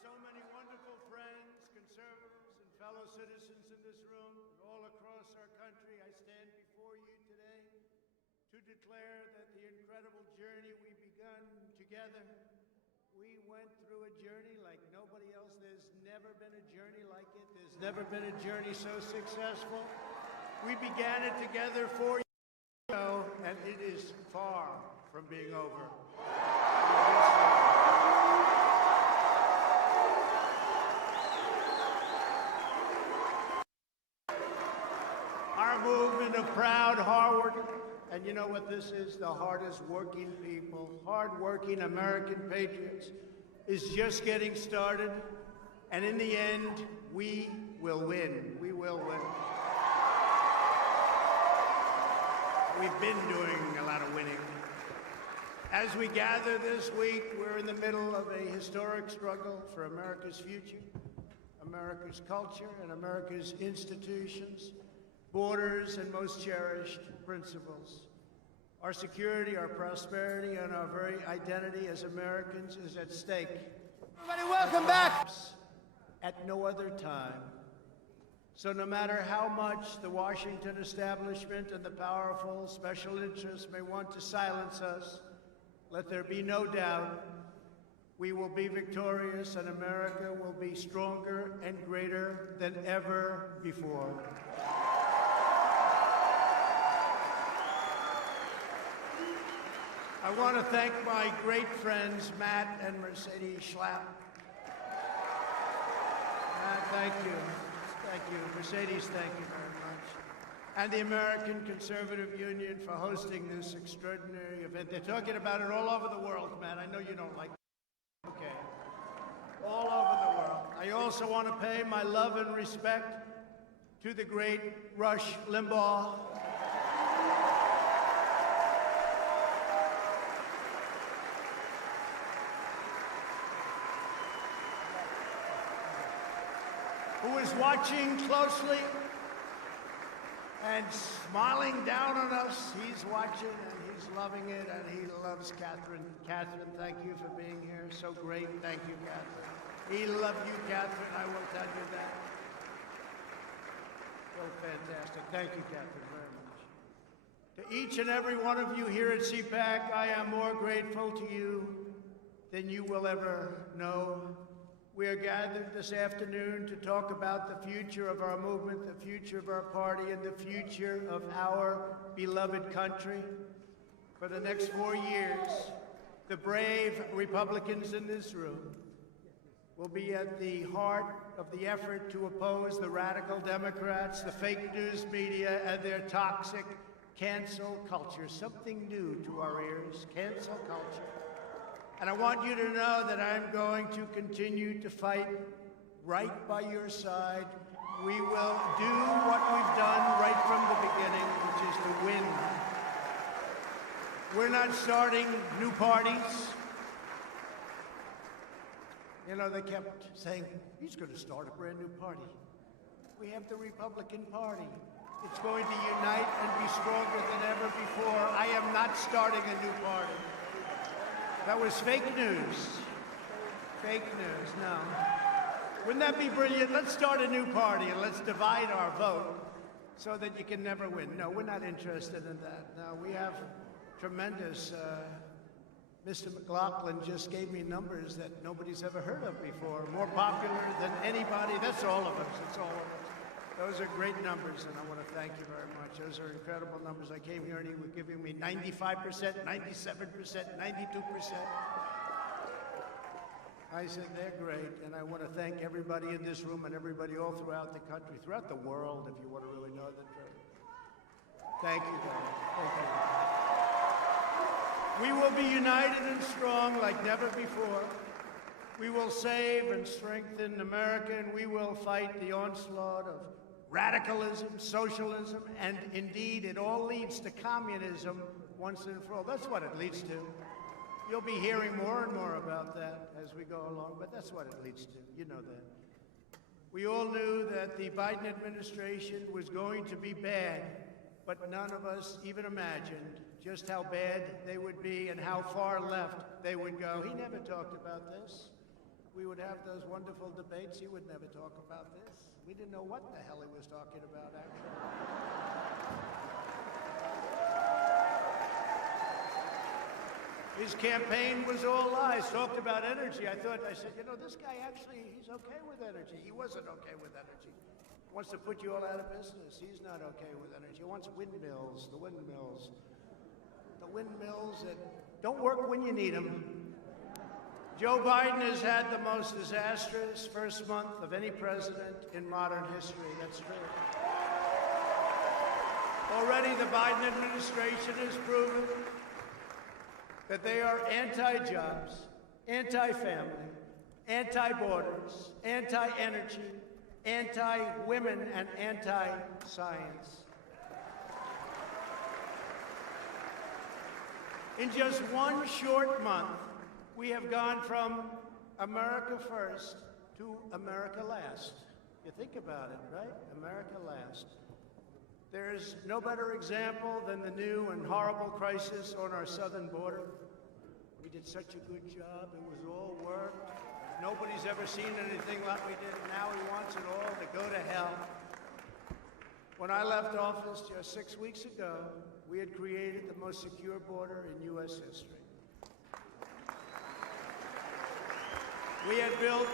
so many wonderful friends, conservatives, and fellow citizens in this room and all across our country, I stand before you today to declare that the incredible journey we begun together, we went through a journey like nobody else. There's never been a journey like it. There's never been a journey so successful. We began it together 4 years ago, and it is far from being over. Our movement of proud, hard, and you know what this is? The hardest working people, hard-working American patriots, is just getting started. And in the end, we will win. We will win. We've been doing a lot of winning. As we gather this week, we're in the middle of a historic struggle for America's future, America's culture, and America's institutions, borders, and most cherished principles. Our security, our prosperity, and our very identity as Americans is at stake. Everybody, welcome back! At no other time. So no matter how much the Washington establishment and the powerful special interests may want to silence us, let there be no doubt we will be victorious and America will be stronger and greater than ever before. I want to thank my great friends, Matt and Mercedes Schlapp. Matt, thank you. Thank you. Mercedes, thank you very much. And the American Conservative Union for hosting this extraordinary event. They're talking about it all over the world, Matt. I know you don't like it. Okay. All over the world. I also want to pay my love and respect to the great Rush Limbaugh. Who is watching closely and smiling down on us. He's watching and he's loving it, and he loves Catherine. Catherine, thank you for being here. So great. Thank you, Catherine. He loved you, Catherine. I will tell you that. So fantastic. Thank you, Catherine, very much. To each and every one of you here at CPAC, I am more grateful to you than you will ever know. We are gathered this afternoon to talk about the future of our movement, the future of our party, and the future of our beloved country. For the next 4 years, the brave Republicans in this room will be at the heart of the effort to oppose the radical Democrats, the fake news media, and their toxic cancel culture. Something new to our ears, cancel culture. And I want you to know that I'm going to continue to fight right by your side. We will do what we've done right from the beginning, which is to win. We're not starting new parties. You know, they kept saying, he's going to start a brand new party. We have the Republican Party. It's going to unite and be stronger than ever before. I am not starting a new party. That was fake news. Fake news, no. Wouldn't that be brilliant? Let's start a new party and let's divide our vote so that you can never win. No, we're not interested in that. No, we have tremendous, Mr. McLaughlin just gave me numbers that nobody's ever heard of before. More popular than anybody. That's all of us. It's all of us. Those are great numbers, and I want to thank you very much. Those are incredible numbers. I came here and he was giving me 95%, 97%, 92%. I said, they're great, and I want to thank everybody in this room and everybody all throughout the country, throughout the world, if you want to really know the truth. Thank you, guys. Thank you. We will be united and strong like never before. We will save and strengthen America, and we will fight the onslaught of radicalism, socialism, and indeed it all leads to communism once and for all. That's what it leads to. You'll be hearing more and more about that as we go along, but that's what it leads to. You know that. We all knew that the Biden administration was going to be bad, but none of us even imagined just how bad they would be and how far left they would go. He never talked about this. We would have those wonderful debates, he would never talk about this. We didn't know what the hell he was talking about, actually. His campaign was all lies, talked about energy. I said, you know, this guy actually, he's okay with energy. He wasn't okay with energy. He wants to put you all out of business. He's not okay with energy. He wants windmills, the windmills that don't work when you need them. Joe Biden has had the most disastrous first month of any president in modern history. That's true. Already the Biden administration has proven that they are anti-jobs, anti-family, anti-borders, anti-energy, anti-women, and anti-science. In just one short month, we have gone from America first to America last. You think about it, right? America last. There's no better example than the new and horrible crisis on our southern border. We did such a good job. It was all worked. Nobody's ever seen anything like we did. Now he wants it all to go to hell. When I left office just 6 weeks ago, we had created the most secure border in U.S. history. We had built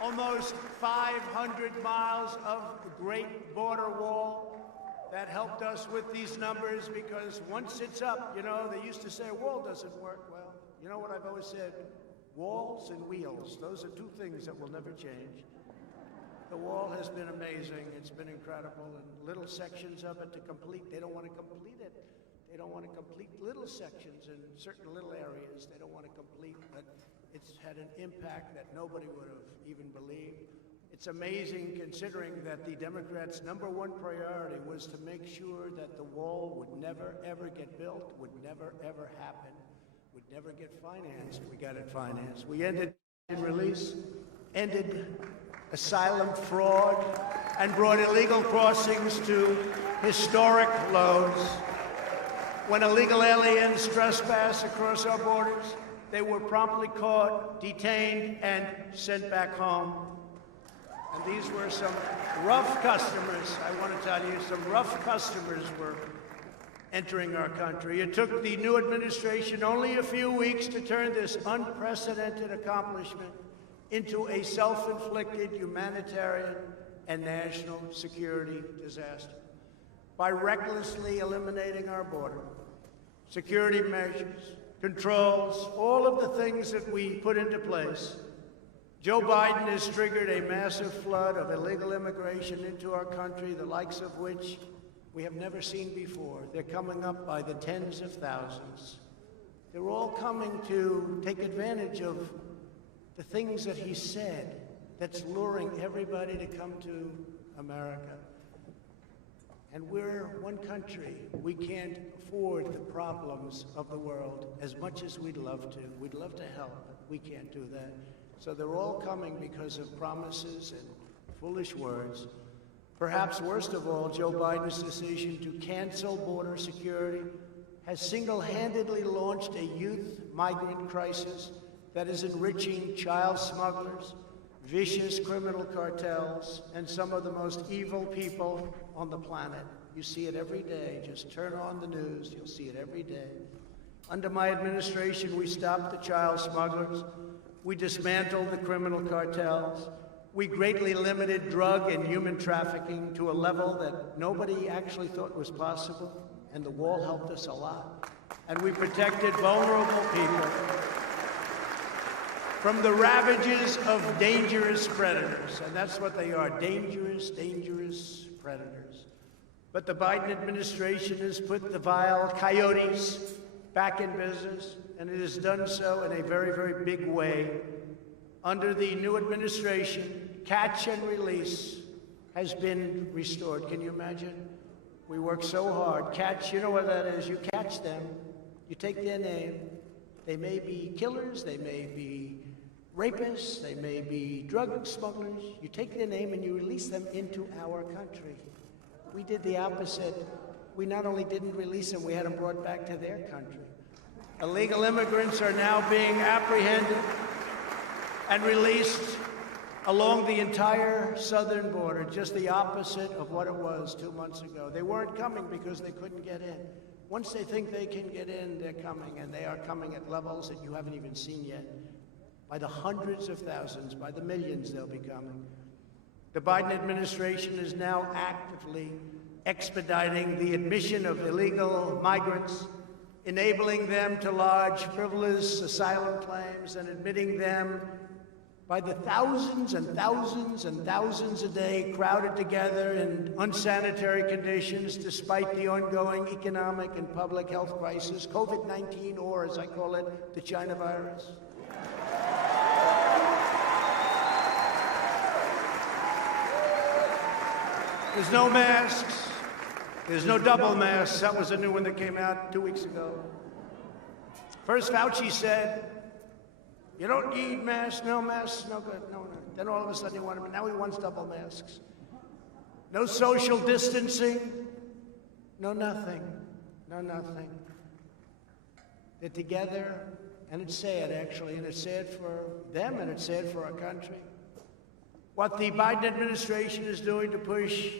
almost 500 miles of the Great Border Wall that helped us with these numbers, because once it's up, you know, they used to say a wall doesn't work. Well, you know what I've always said? Walls and wheels, those are two things that will never change. The wall has been amazing. It's been incredible. And little sections of it to complete, they don't want to complete it. They don't want to complete little sections in certain little areas. They don't want to complete, but it's had an impact that nobody would have even believed. It's amazing considering that the Democrats' #1 priority was to make sure that the wall would never, ever get built, would never, ever happen, would never get financed. We got it financed. We ended release, ended asylum fraud, and brought illegal crossings to historic lows. When illegal aliens trespass across our borders, they were promptly caught, detained, and sent back home. And these were some rough customers. I want to tell you, some rough customers were entering our country. It took the new administration only a few weeks to turn this unprecedented accomplishment into a self-inflicted humanitarian and national security disaster. By recklessly eliminating our border, security measures, controls, all of the things that we put into place, Joe Biden has triggered a massive flood of illegal immigration into our country, the likes of which we have never seen before. They're coming up by the tens of thousands. They're all coming to take advantage of the things that he said that's luring everybody to come to America. And we're one country. We can't afford the problems of the world as much as we'd love to. We'd love to help, but we can't do that. So they're all coming because of promises and foolish words. Perhaps worst of all, Joe Biden's decision to cancel border security has single-handedly launched a youth migrant crisis that is enriching child smugglers, vicious criminal cartels, and some of the most evil people on the planet. You see it every day. Just turn on the news. You'll see it every day. Under my administration, we stopped the child smugglers. We dismantled the criminal cartels. We greatly limited drug and human trafficking to a level that nobody actually thought was possible, and the wall helped us a lot. And we protected vulnerable people from the ravages of dangerous predators. And that's what they are, dangerous, dangerous predators. But the Biden administration has put the vile coyotes back in business, and it has done so in a very, very big way. Under the new administration, catch and release has been restored. Can you imagine? We work so hard. Catch, you know what that is. You catch them, you take their name. They may be killers, they may be rapists, they may be drug smugglers. You take their name and you release them into our country. We did the opposite. We not only didn't release them, we had them brought back to their country. Illegal immigrants are now being apprehended and released along the entire southern border, just the opposite of what it was 2 months ago. They weren't coming because they couldn't get in. Once they think they can get in, they're coming, and they are coming at levels that you haven't even seen yet. By the hundreds of thousands, by the millions they'll be coming. The Biden administration is now actively expediting the admission of illegal migrants, enabling them to lodge frivolous asylum claims and admitting them by the thousands and thousands and thousands a day, crowded together in unsanitary conditions despite the ongoing economic and public health crisis, COVID-19, or as I call it, the China virus. There's no masks. There's no double masks. That was a new one that came out 2 weeks ago. First, Fauci said, you don't need masks, no good, no. Then all of a sudden he wanted, now he wants double masks. No social distancing, no nothing. They're together, and it's sad, actually, and it's sad for them, and it's sad for our country. What the Biden administration is doing to push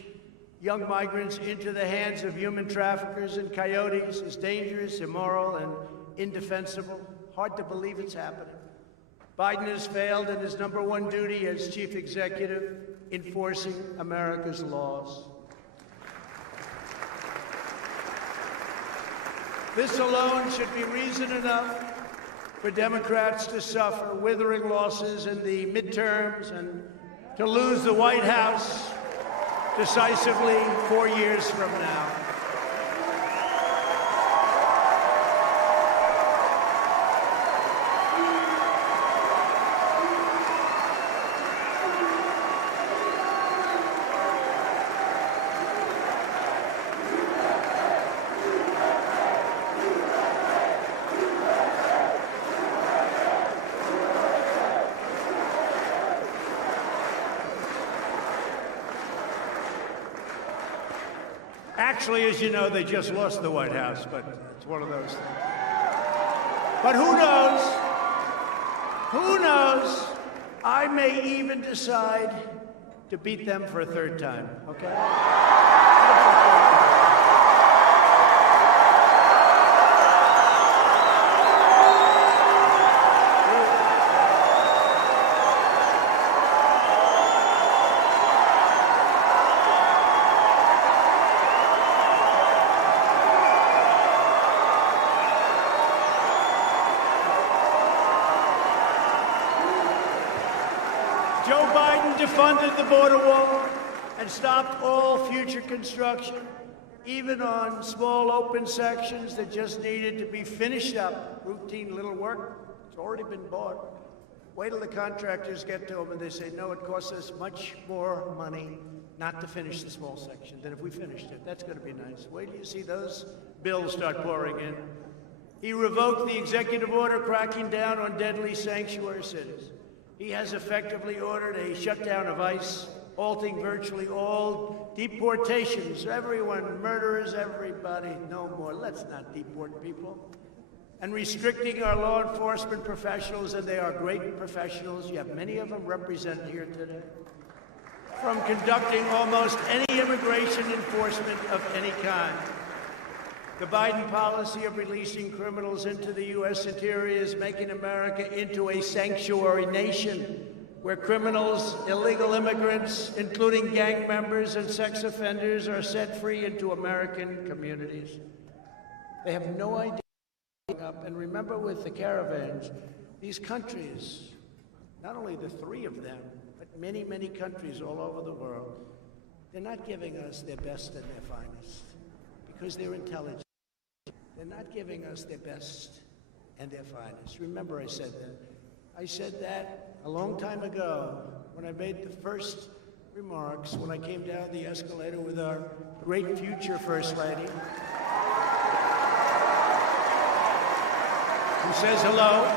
young migrants into the hands of human traffickers and coyotes is dangerous, immoral, and indefensible. Hard to believe it's happening. Biden has failed in his number one duty as chief executive, enforcing America's laws. This alone should be reason enough for Democrats to suffer withering losses in the midterms and to lose the White House decisively 4 years from now. Actually, as you know, they just lost the White House, but it's one of those things. But who knows? Who knows? I may even decide to beat them for a third time, okay? Joe Biden defunded the border wall and stopped all future construction, even on small open sections that just needed to be finished up. Routine little work, it's already been bought. Wait till the contractors get to them and they say, no, it costs us much more money not to finish the small section than if we finished it. That's going to be nice. Wait till you see those bills start pouring in. He revoked the executive order cracking down on deadly sanctuary cities. He has effectively ordered a shutdown of ICE, halting virtually all deportations. Everyone, murderers, everybody, no more. Let's not deport people. And restricting our law enforcement professionals, and they are great professionals. You have many of them represented here today. From conducting almost any immigration enforcement of any kind. The Biden policy of releasing criminals into the U.S. interior is making America into a sanctuary nation where criminals, illegal immigrants, including gang members and sex offenders, are set free into American communities. They have no idea. And remember, with the caravans, these countries, not only the three of them, but many, many countries all over the world, they're not giving us their best and their finest because they're intelligent. They're not giving us their best and their finest. Remember I said that. I said that a long time ago when I made the first remarks when I came down the escalator with our great future First Lady, who says hello,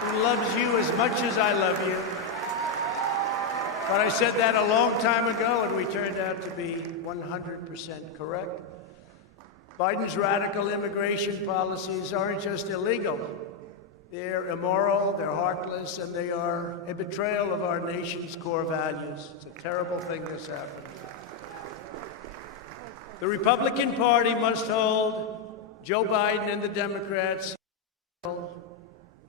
who loves you as much as I love you. But I said that a long time ago, and we turned out to be 100% correct. Biden's radical immigration policies aren't just illegal. They're immoral, they're heartless, and they are a betrayal of our nation's core values. It's a terrible thing that's happened. The Republican Party must hold Joe Biden and the Democrats.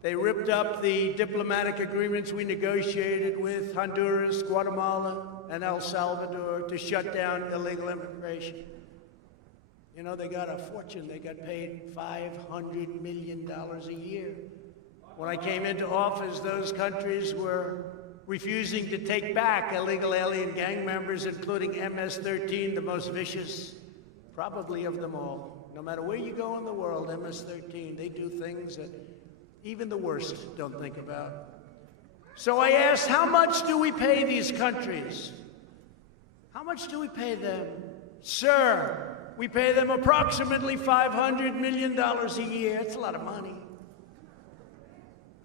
They ripped up the diplomatic agreements we negotiated with Honduras, Guatemala, and El Salvador to shut down illegal immigration. You know, they got a fortune. They got paid $500 million a year. When I came into office, those countries were refusing to take back illegal alien gang members, including MS-13, the most vicious, probably of them all. No matter where you go in the world, MS-13, they do things that even the worst don't think about. So I asked, how much do we pay these countries? How much do we pay them? Sir, we pay them approximately $500 million a year. It's a lot of money.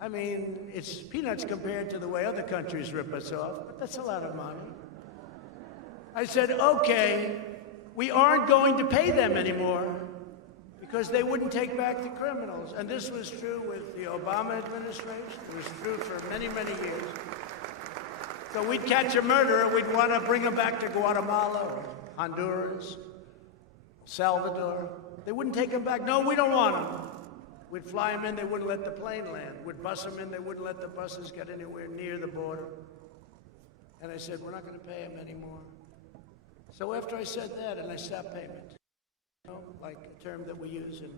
I mean, it's peanuts compared to the way other countries rip us off, but that's a lot of money. I said, okay, we aren't going to pay them anymore because they wouldn't take back the criminals. And this was true with the Obama administration. It was true for many, many years. So we'd catch a murderer, we'd want to bring him back to Guatemala or Honduras, Salvador. They wouldn't take him back. No, we don't want him. We'd fly him in, they wouldn't let the plane land. We'd bus him in, they wouldn't let the buses get anywhere near the border. And I said, we're not going to pay him anymore. So after I said that, and I stopped payment, you know, like a term that we use in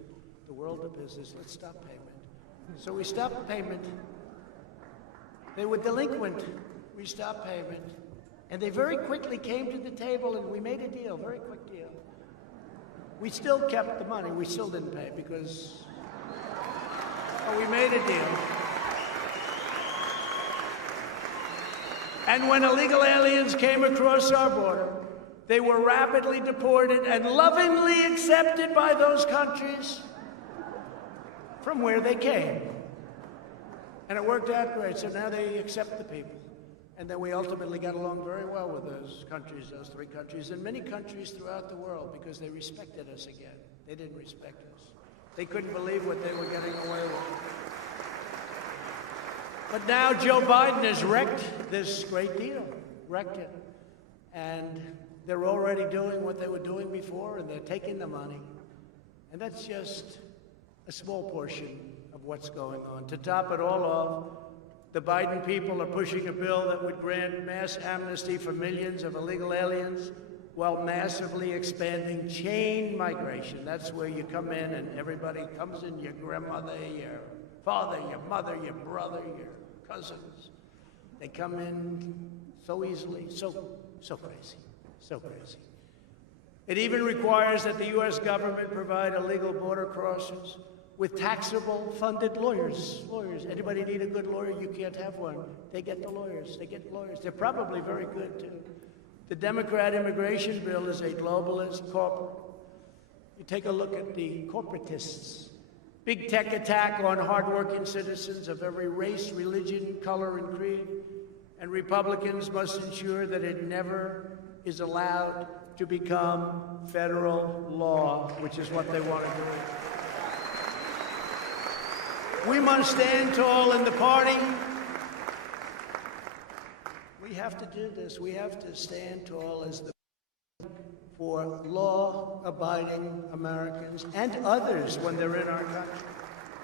the world of business, let's stop payment. So we stopped payment. They were delinquent. We stopped payment. And they very quickly came to the table and we made a deal, very quick deal. We still kept the money. We still didn't pay because we made a deal. And when illegal aliens came across our border, they were rapidly deported and lovingly accepted by those countries from where they came. And it worked out great, so now they accept the people. And then we ultimately got along very well with those countries, those three countries, and many countries throughout the world because they respected us again. They didn't respect us. They couldn't believe what they were getting away with. But now Joe Biden has wrecked this great deal, wrecked it. And they're already doing what they were doing before, and they're taking the money. And that's just a small portion of what's going on. To top it all off, the Biden people are pushing a bill that would grant mass amnesty for millions of illegal aliens while massively expanding chain migration. That's where you come in and everybody comes in, your grandmother, your father, your mother, your brother, your cousins. They come in so easily, so crazy, so crazy. It even requires that the U.S. government provide illegal border crossers with taxable funded lawyers. Anybody need a good lawyer? You can't have one. They get the lawyers. They get lawyers. They're probably very good, too. The Democrat immigration bill is a globalist corporate. You take a look at the corporatists. Big tech attack on hardworking citizens of every race, religion, color, and creed. And Republicans must ensure that it never is allowed to become federal law, which is what they want to do. We must stand tall in the party. We have to do this. We have to stand tall as the for law-abiding Americans and others when they're in our country.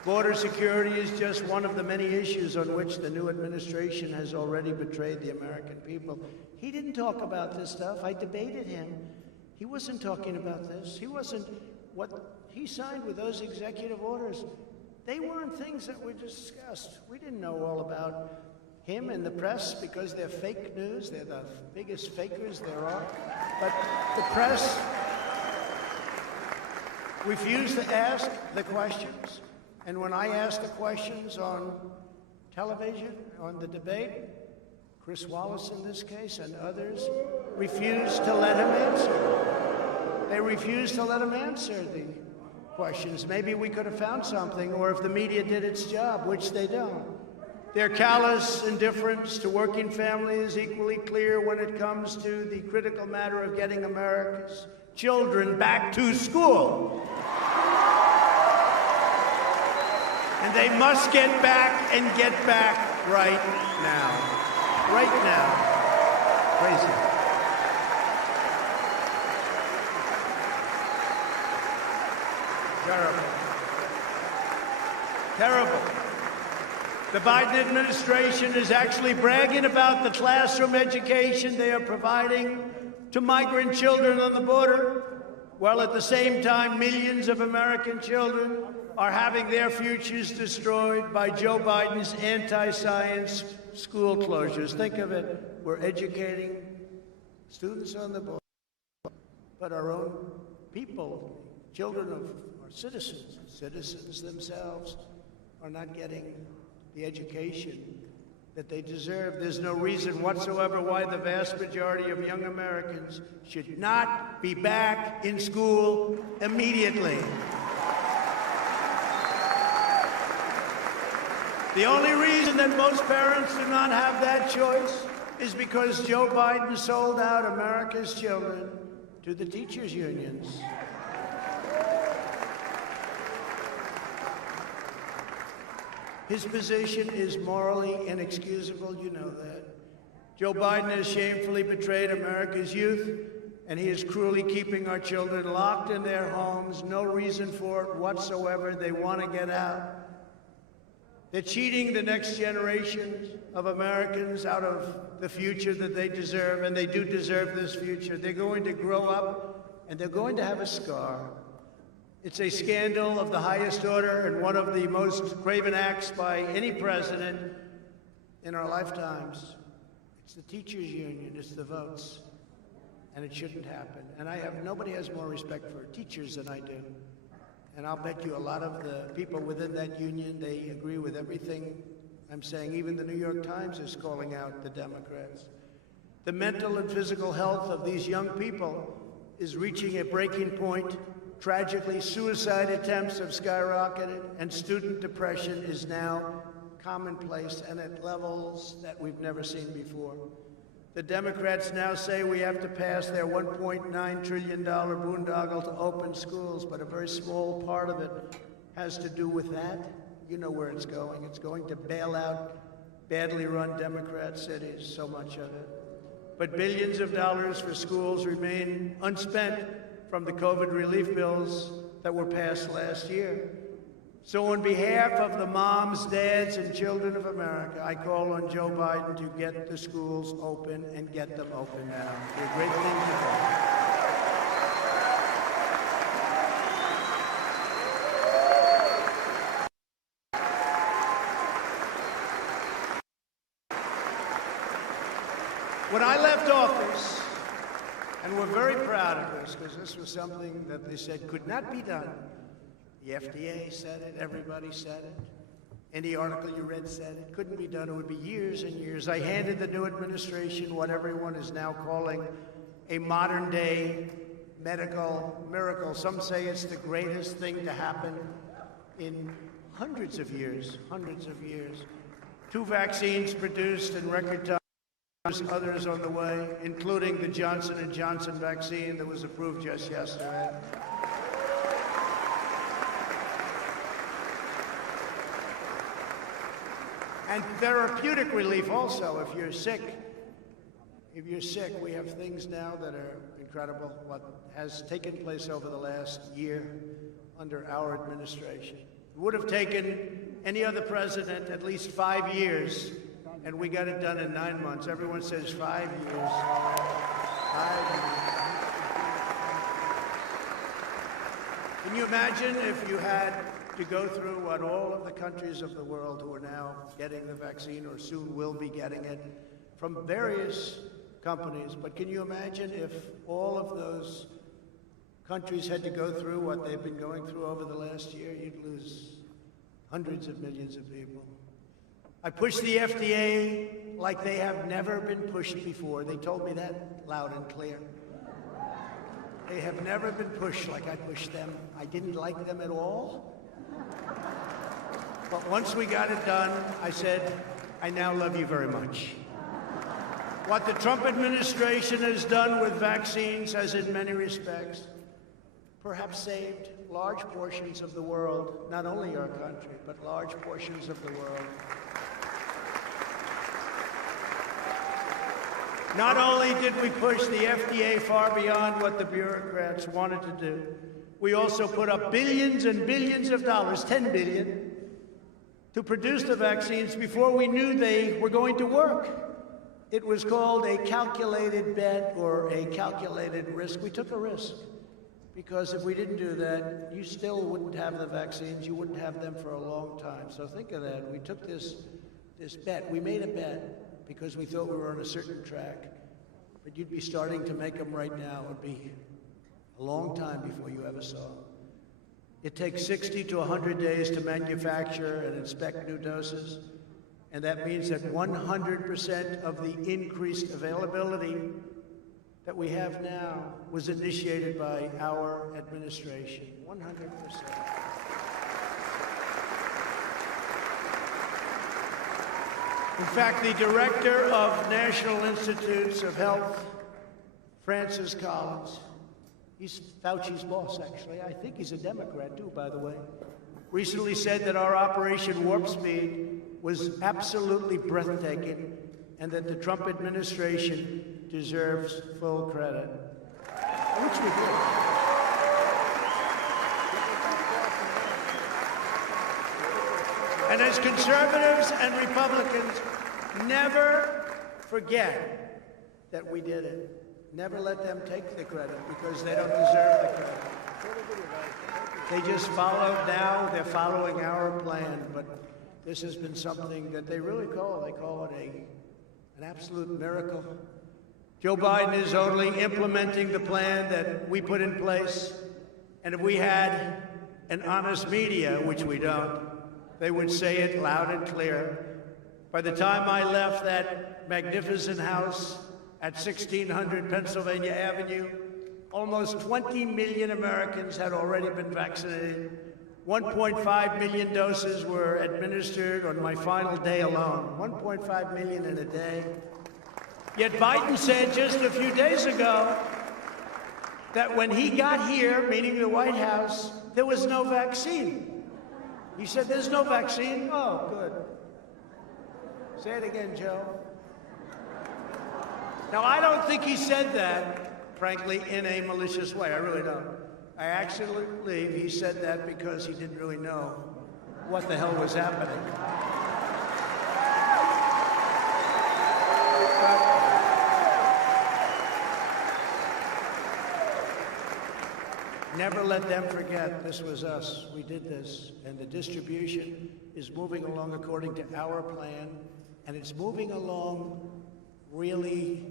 Border security is just one of the many issues on which the new administration has already betrayed the American people. He didn't talk about this stuff. I debated him. He wasn't talking about this. He wasn't. What he signed with those executive orders, they weren't things that were discussed. We didn't know all about him and the press because they're fake news. They're the biggest fakers there are. But the press refused to ask the questions. And when I asked the questions on television, on the debate, Chris Wallace in this case and others refused to let him answer. They refused to let him answer the questions. Maybe we could have found something, or if the media did its job, which they don't. Their callous indifference to working families is equally clear when it comes to the critical matter of getting America's children back to school. And they must get back and get back right now. Right now. Crazy. Terrible. Terrible. The Biden administration is actually bragging about the classroom education they are providing to migrant children on the border, while at the same time millions of American children are having their futures destroyed by Joe Biden's anti-science school closures. Think of it. We're educating students on the border, but our own people, children of our citizens themselves, are not getting the education that they deserve. There's no reason whatsoever why the vast majority of young Americans should not be back in school immediately. The only reason that most parents do not have that choice is because Joe Biden sold out America's children to the teachers' unions. His position is morally inexcusable, you know that. Joe Biden has shamefully betrayed America's youth, and he is cruelly keeping our children locked in their homes. No reason for it whatsoever. They want to get out. They're cheating the next generation of Americans out of the future that they deserve, and they do deserve this future. They're going to grow up, and they're going to have a scar. It's a scandal of the highest order and one of the most craven acts by any president in our lifetimes. It's the teachers' union, it's the votes, and it shouldn't happen. And nobody has more respect for teachers than I do. And I'll bet you a lot of the people within that union, they agree with everything I'm saying. Even the New York Times is calling out the Democrats. The mental and physical health of these young people is reaching a breaking point. Tragically, suicide attempts have skyrocketed, and student depression is now commonplace and at levels that we've never seen before. The Democrats now say we have to pass their $1.9 trillion boondoggle to open schools, but a very small part of it has to do with that. You know where it's going. It's going to bail out badly run Democrat cities, so much of it. But billions of dollars for schools remain unspent from the COVID relief bills that were passed last year. So on behalf of the moms, dads, and children of America, I call on Joe Biden to get the schools open and get them open now. They're a great thing to do. When I left office, and we're very proud of this, because this was something that they said could not be done. The FDA said it, everybody said it. Any article you read said it. Couldn't be done. It would be years and years. I handed the new administration what everyone is now calling a modern-day medical miracle. Some say it's the greatest thing to happen in hundreds of years. 2 vaccines produced in record time. Others on the way, including the Johnson & Johnson vaccine that was approved just yesterday. And therapeutic relief also, if you're sick. We have things now that are incredible, what has taken place over the last year under our administration. It would have taken any other president at least 5 years, and we got it done in 9 months. Everyone says 5 years. 5 years. Can you imagine if you had to go through what all of the countries of the world who are now getting the vaccine or soon will be getting it from various companies, but can you imagine if all of those countries had to go through what they've been going through over the last year? You'd lose hundreds of millions of people. I pushed the FDA like they have never been pushed before. They told me that loud and clear. They have never been pushed like I pushed them. I didn't like them at all. But once we got it done, I said, I now love you very much. What the Trump administration has done with vaccines has, in many respects, perhaps saved large portions of the world, not only our country, but large portions of the world. Not only did we push the FDA far beyond what the bureaucrats wanted to do, we also put up billions and billions of dollars, 10 billion, to produce the vaccines before we knew they were going to work. It was called a calculated bet or a calculated risk. We took a risk because if we didn't do that, you still wouldn't have the vaccines. You wouldn't have them for a long time. So think of that. We took this bet. We made a bet because we thought we were on a certain track. But you'd be starting to make them right now. It would be a long time before you ever saw them. It takes 60 to 100 days to manufacture and inspect new doses. And that means that 100% of the increased availability that we have now was initiated by our administration. 100%. In fact, the director of National Institutes of Health, Francis Collins, he's Fauci's boss, actually. I think he's a Democrat, too, by the way, recently said that our Operation Warp Speed was absolutely breathtaking and that the Trump administration deserves full credit, which we did. And as conservatives and Republicans, never forget that we did it. Never let them take the credit because they don't deserve the credit. They just followed now, they're following our plan, but this has been something that they call it an absolute miracle. Joe Biden is only implementing the plan that we put in place, and if we had an honest media, which we don't, they would say it loud and clear. By the time I left that magnificent house at 1600 Pennsylvania Avenue, almost 20 million Americans had already been vaccinated. 1.5 million doses were administered on my final day alone. 1.5 million in a day. Yet Biden said just a few days ago that when he got here, meaning the White House, there was no vaccine. He said, there's no vaccine? Oh, good. Say it again, Joe. Now, I don't think he said that, frankly, in a malicious way. I really don't. I actually believe he said that because he didn't really know what the hell was happening. Never let them forget this was us. We did this, and the distribution is moving along according to our plan, and it's moving along really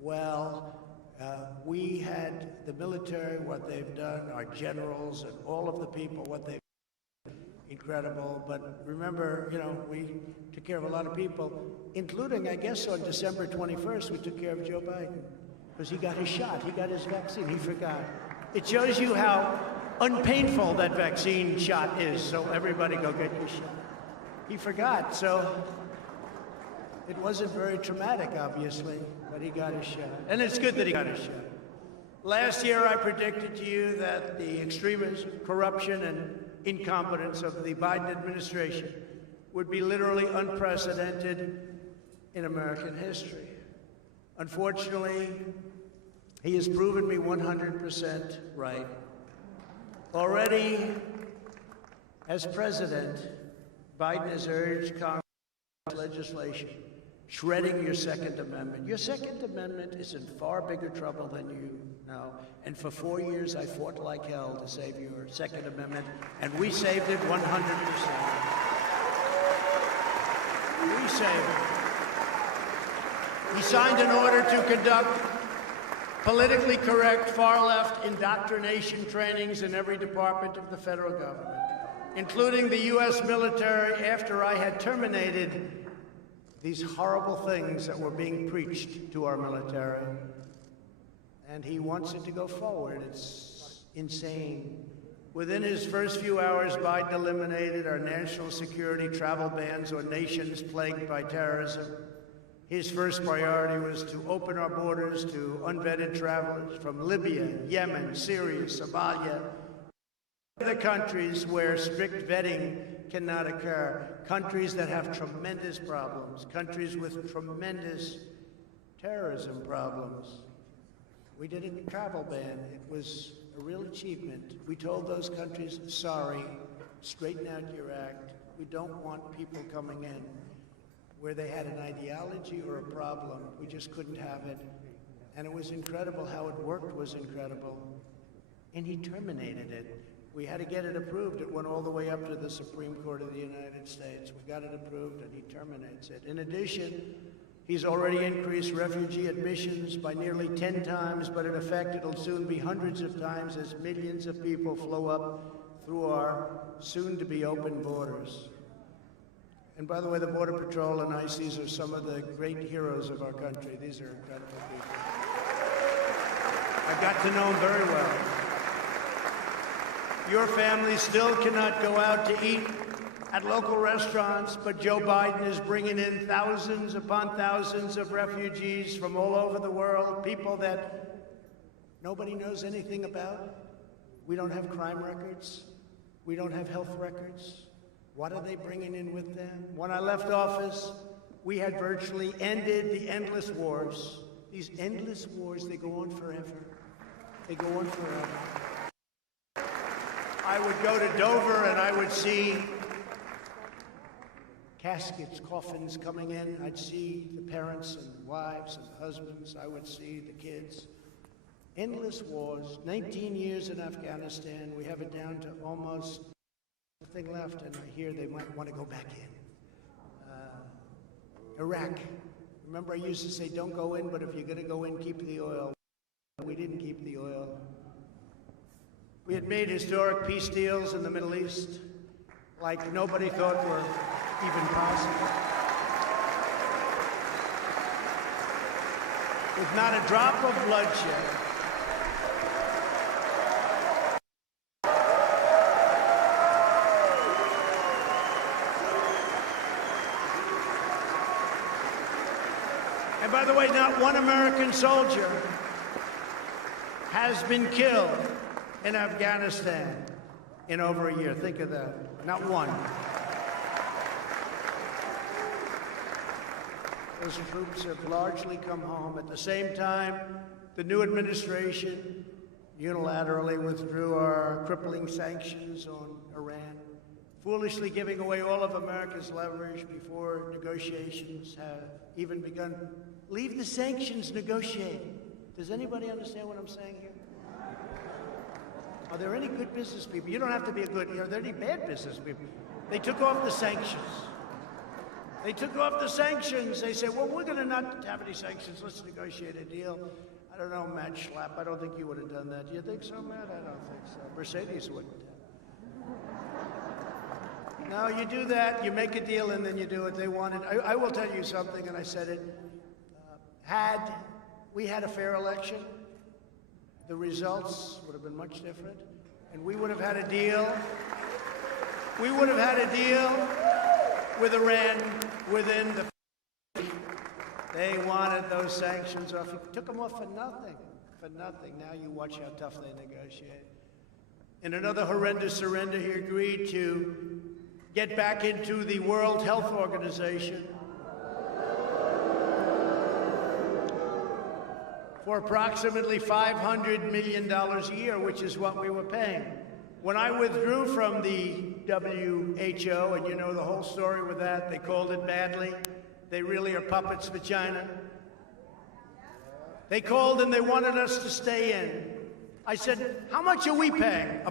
well. We had the military, what they've done, our generals, and all of the people, what they've done, incredible. But remember, we took care of a lot of people, including, I guess, on December 21st, we took care of Joe Biden, because he got his shot, he got his vaccine, he forgot. It shows you how unpainful that vaccine shot is, so everybody go get your shot. He forgot, so it wasn't very traumatic, obviously, but he got his shot. And it's good that he got his shot. Last year, I predicted to you that the extremism, corruption, and incompetence of the Biden administration would be literally unprecedented in American history. Unfortunately, he has proven me 100% right. Already, as president, Biden has urged Congress legislation shredding your Second Amendment. Your Second Amendment is in far bigger trouble than you know. And for 4 years, I fought like hell to save your Second Amendment, and we saved it 100%. We saved it. He signed an order to conduct politically correct, far-left indoctrination trainings in every department of the federal government, including the U.S. military, after I had terminated these horrible things that were being preached to our military. And he wants it to go forward. It's insane. Within his first few hours, Biden eliminated our national security travel bans on nations plagued by terrorism. His first priority was to open our borders to unvetted travelers from Libya, Yemen, Syria, Somalia, the countries where strict vetting cannot occur, countries that have tremendous problems, countries with tremendous terrorism problems. We did a travel ban. It was a real achievement. We told those countries, sorry, straighten out your act. We don't want people coming in where they had an ideology or a problem. We just couldn't have it. And it was incredible. How it worked was incredible. And he terminated it. We had to get it approved. It went all the way up to the Supreme Court of the United States. We got it approved, and he terminates it. In addition, he's already increased refugee admissions by nearly 10 times, but in effect, it'll soon be hundreds of times as millions of people flow up through our soon-to-be-open borders. And by the way, the Border Patrol and ICE, these are some of the great heroes of our country. These are incredible people. I got to know them very well. Your family still cannot go out to eat at local restaurants, but Joe Biden is bringing in thousands upon thousands of refugees from all over the world, people that nobody knows anything about. We don't have crime records. We don't have health records. What are they bringing in with them? When I left office, we had virtually ended the endless wars. These endless wars, they go on forever. They go on forever. I would go to Dover and I would see caskets, coffins coming in. I'd see the parents and wives and husbands. I would see the kids. Endless wars, 19 years in Afghanistan. We have it down to almost nothing left, and I hear they might want to go back in. Iraq. Remember I used to say, don't go in, but if you're going to go in, keep the oil. We didn't keep the oil. We had made historic peace deals in the Middle East like nobody thought were even possible. With not a drop of bloodshed. And by the way, not one American soldier has been killed in Afghanistan in over a year. Think of that. Not one. Those troops have largely come home. At the same time, the new administration unilaterally withdrew our crippling sanctions on Iran, foolishly giving away all of America's leverage before negotiations have even begun. Leave the sanctions, negotiate. Does anybody understand what I'm saying here? Are there any good business people? You don't have to be a good, are there any bad business people? They took off the sanctions. They took off the sanctions. They said, well, we're going to not have any sanctions. Let's negotiate a deal. I don't know, Matt Schlapp. I don't think you would have done that. Do you think so, Matt? I don't think so. Mercedes wouldn't have. No, you do that, you make a deal, and then you do what they wanted. I will tell you something, and I said it. Had we had a fair election, the results would have been much different, and we would have had a deal. We would have had a deal with Iran within the. They wanted those sanctions off. You took them off for nothing. For nothing. Now you watch how tough they negotiate. In another horrendous surrender, he agreed to get back into the World Health Organization for approximately $500 million a year, which is what we were paying. When I withdrew from the WHO, and you know the whole story with that, they called it badly. They really are puppets for China. They called and they wanted us to stay in. I said, how much are we paying?